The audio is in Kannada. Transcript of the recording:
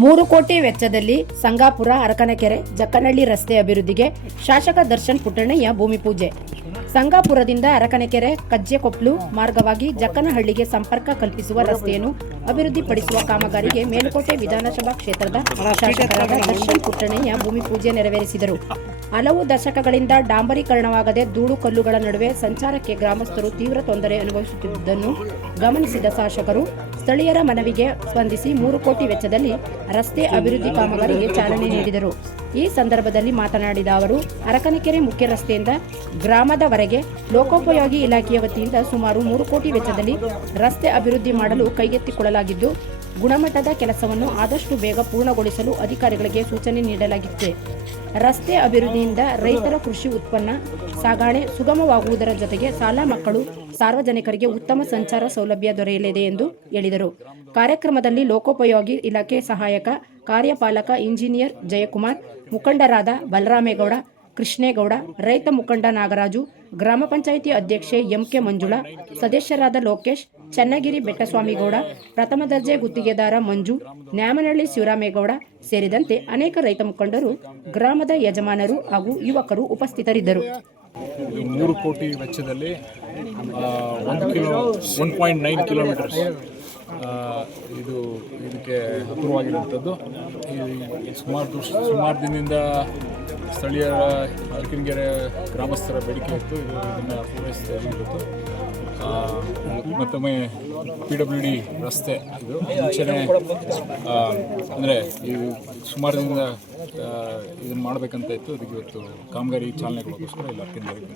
3 ಕೋಟಿ ವೆಚ್ಚದಲ್ಲಿ ಸಂಗಾಪುರ ಅರಕನಕೆರೆ ಜಕ್ಕನಹಳ್ಳಿ ರಸ್ತೆ ಅಭಿವೃದ್ಧಿಗೆ ಶಾಸಕ ದರ್ಶನ್ ಪುಟ್ಟಣ್ಣಯ್ಯ ಭೂಮಿ ಪೂಜೆ. ಸಂಗಾಪುರದಿಂದ ಅರಕನಕೆರೆ ಕಜ್ಜೆಕೊಪ್ಲು ಮಾರ್ಗವಾಗಿ ಜಕ್ಕನಹಳ್ಳಿಗೆ ಸಂಪರ್ಕ ಕಲ್ಪಿಸುವ ರಸ್ತೆಯನ್ನು ಅಭಿವೃದ್ಧಿಪಡಿಸುವ ಕಾಮಗಾರಿಗೆ ಮೇಲುಕೋಟೆ ವಿಧಾನಸಭಾ ಕ್ಷೇತ್ರದ ಶಾಸಕರಾದ ದರ್ಶನ್ ಪುಟ್ಟಣ್ಣಯ್ಯ ಭೂಮಿ ಪೂಜೆ ನೆರವೇರಿಸಿದರು. ಹಲವು ದಶಕಗಳಿಂದ ಡಾಂಬರೀಕರಣವಾಗದೆ ಧೂಳು ಕಲ್ಲುಗಳ ನಡುವೆ ಸಂಚಾರಕ್ಕೆ ಗ್ರಾಮಸ್ಥರು ತೀವ್ರ ತೊಂದರೆ ಅನುಭವಿಸುತ್ತಿದ್ದುದನ್ನು ಗಮನಿಸಿದ ಶಾಸಕರು ಸ್ಥಳೀಯರ ಮನವಿಗೆ ಸ್ಪಂದಿಸಿ 3 ಕೋಟಿ ವೆಚ್ಚದಲ್ಲಿ ರಸ್ತೆ ಅಭಿವೃದ್ಧಿ ಕಾಮಗಾರಿಗೆ ಚಾಲನೆ ನೀಡಿದರು. ಈ ಸಂದರ್ಭದಲ್ಲಿ ಮಾತನಾಡಿದ ಅವರು, ಅರಕನಕೆರೆ ಮುಖ್ಯ ರಸ್ತೆಯಿಂದ ಗ್ರಾಮದವರೆಗೆ ಲೋಕೋಪಯೋಗಿ ಇಲಾಖೆಯ ವತಿಯಿಂದ ಸುಮಾರು 3 ಕೋಟಿ ವೆಚ್ಚದಲ್ಲಿ ರಸ್ತೆ ಅಭಿವೃದ್ಧಿ ಮಾಡಲು ಕೈಗೆತ್ತಿಕೊಳ್ಳಲಾಗಿದ್ದು, ಗುಣಮಟ್ಟದ ಕೆಲಸವನ್ನು ಆದಷ್ಟು ಬೇಗ ಪೂರ್ಣಗೊಳಿಸಲು ಅಧಿಕಾರಿಗಳಿಗೆ ಸೂಚನೆ ನೀಡಲಾಗಿದೆ. ರಸ್ತೆ ಅಭಿವೃದ್ಧಿಯಿಂದ ರೈತರ ಕೃಷಿ ಉತ್ಪನ್ನ ಸಾಗಣೆ ಸುಗಮವಾಗುವುದರ ಜೊತೆಗೆ ಸಾಲ ಮಕ್ಕಳು ಸಾರ್ವಜನಿಕರಿಗೆ ಉತ್ತಮ ಸಂಚಾರ ಸೌಲಭ್ಯ ದೊರೆಯಲಿದೆ ಎಂದು ಹೇಳಿದರು. ಕಾರ್ಯಕ್ರಮದಲ್ಲಿ ಲೋಕೋಪಯೋಗಿ ಇಲಾಖೆ ಸಹಾಯಕ ಕಾರ್ಯಪಾಲಕ ಇಂಜಿನಿಯರ್ ಜಯಕುಮಾರ್, ಮುಖಂಡರಾದ ಬಲರಾಮೇಗೌಡ, ಕೃಷ್ಣೇಗೌಡ, ರೈತ ಮುಖಂಡ ನಾಗರಾಜು, ಗ್ರಾಮ ಪಂಚಾಯಿತಿ ಅಧ್ಯಕ್ಷೆ ಎಂಕೆ ಮಂಜುಳಾ, ಸದಸ್ಯರಾದ ಲೋಕೇಶ್, ಚನ್ನಗಿರಿ ಬೆಟ್ಟಸ್ವಾಮಿಗೌಡ, ಪ್ರಥಮ ದರ್ಜೆ ಗುತ್ತಿಗೆದಾರ ಮಂಜು, ನ್ಯಾಮನಹಳ್ಳಿ ಶಿವರಾಮೇಗೌಡ ಸೇರಿದಂತೆ ಅನೇಕ ರೈತ ಮುಖಂಡರು, ಗ್ರಾಮದ ಯಜಮಾನರು ಹಾಗೂ ಯುವಕರು ಉಪಸ್ಥಿತರಿದ್ದರು. 3 ಕೋಟಿ ವೆಚ್ಚದಲ್ಲಿ 1.9 ಕಿಲೋಮೀಟರ್ಸ್ ಇದಕ್ಕೆ ಅಪೂರ್ವವಾಗಿರುವಂಥದ್ದು. ಸುಮಾರು ದಿನದಿಂದ ಸ್ಥಳೀಯರ ಅರಕನಕೆರೆ ಗ್ರಾಮಸ್ಥರ ಬೇಡಿಕೆ ಇತ್ತು. ಇದನ್ನು ಪೂರೈಸ್ತಾ ಇತ್ತು. ಮತ್ತೊಮ್ಮೆ PWD ರಸ್ತೆ ಇದು ಮುಂಚೆನೇ ಅಂದರೆ ಈ ಸುಮಾರು ದಿನದಿಂದ ಇದನ್ನು ಮಾಡಬೇಕಂತ ಇತ್ತು. ಅದಕ್ಕೆ ಇವತ್ತು ಕಾಮಗಾರಿ ಚಾಲನೆ ಕೊಡೋಕ್ಕೋಸ್ಕರ ಇಲ್ಲಿ ಅರಕನಕೆರೆಗೆ